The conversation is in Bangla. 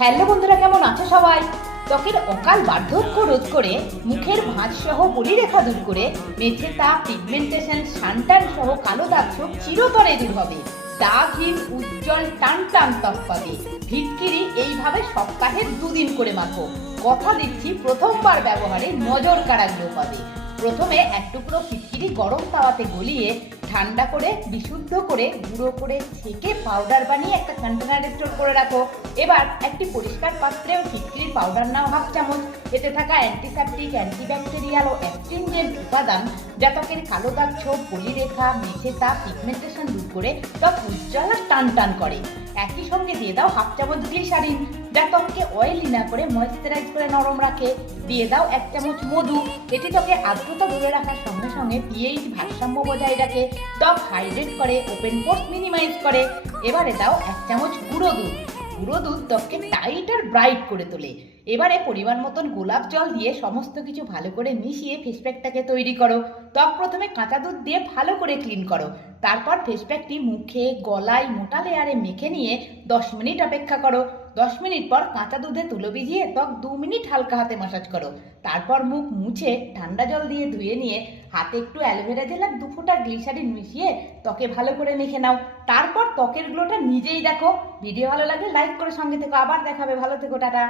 হ্যালো বন্ধুরা, কেমন আছো সবাই? ত্বকের অকাল বার্ধক্য রোধ করে, মুখের ভাঁজ সহ বলিরেখা দূর করে, মেঝে তাপ, পিগমেন্টেশন, সানটান সহ কালো দাগ ছোপ চিরতরে দূর হবে। দাগহীন উজ্জ্বল টান টান ত্বক পাবে। ভিটকিরি এইভাবে সপ্তাহে 2 দিন করে মাখো। কথা দিচ্ছি, প্রথমবার ব্যবহারে নজর কাড়া গ্লো পাবে। প্রথমে এক টুকরো ফিটকিরি গরম তাওয়াতে গলিয়ে ঠান্ডা করে বিশুদ্ধ করে গুঁড়ো করে ছেঁকে পাউডার বানিয়ে একটা কন্টেনারে স্টোর করে রাখো। এবার একটি পরিষ্কার পাত্রেও ফিটকিরির পাউডার নাও হাফ চামচ। এতে থাকা অ্যান্টিসেপটিক, অ্যান্টিব্যাকটেরিয়াল ও অ্যাস্ট্রিনজেন্ট উপাদান যা ত্বকের কালো দাগ ছোপ, বলিরেখা, মেঝে তাপ, পিগমেন্টেশন দূর করে ত্বক উজ্জ্বল আর টান টান করে। একই সঙ্গে দিয়ে দাও হাফ চামচ গ্লিসারিন, যা ত্বককে অয়েলি না করে ময়েশ্চারাইজ করে নরম রাখে। দিয়ে দাও 1 চামচ মধু, এটি ত্বকে আর্দ্রতা ধরে রাখার সঙ্গে সঙ্গে পিএইচ ভারসাম্য বজায় রাখে, ত্বক হাইড্রেট করে, ওপেন পোর্স মিনিমাইজ করে। এবারে দাও 1 চামচ গুঁড়ো দুধ। গুঁড়ো দুধ ত্বককে টাইট আর ব্রাইট করে তোলে। এবারে পরিমাণ মতন গোলাপ জল দিয়ে সমস্ত কিছু ভালো করে মিশিয়ে ফেস প্যাকটাকে তৈরি করো। ত্বক প্রথমে কাঁচা দুধ দিয়ে ভালো করে ক্লিন করো। তারপর ফেস প্যাকটি মুখে, গলায় মোটা লেয়ারে মেখে নিয়ে 10 মিনিট অপেক্ষা করো। 10 মিনিট পর কাঁচা দুধে তুলো ভিজিয়ে ত্বক 2 মিনিট হালকা হাতে ম্যাসাজ করো। তারপর মুখ মুছে ঠান্ডা জল দিয়ে ধুয়ে নিয়ে হাতে একটু অ্যালোভেরা জেল আর 2 ফোঁটা গ্লিসারিন মিশিয়ে ত্বকে ভালো করে মেখে নাও। তারপর ত্বকের গ্লোটা নিজেই দেখো। ভিডিও ভালো লাগলে লাইক করে সঙ্গে থেকো। আবার দেখাবে। ভালো থেকো। টাটা।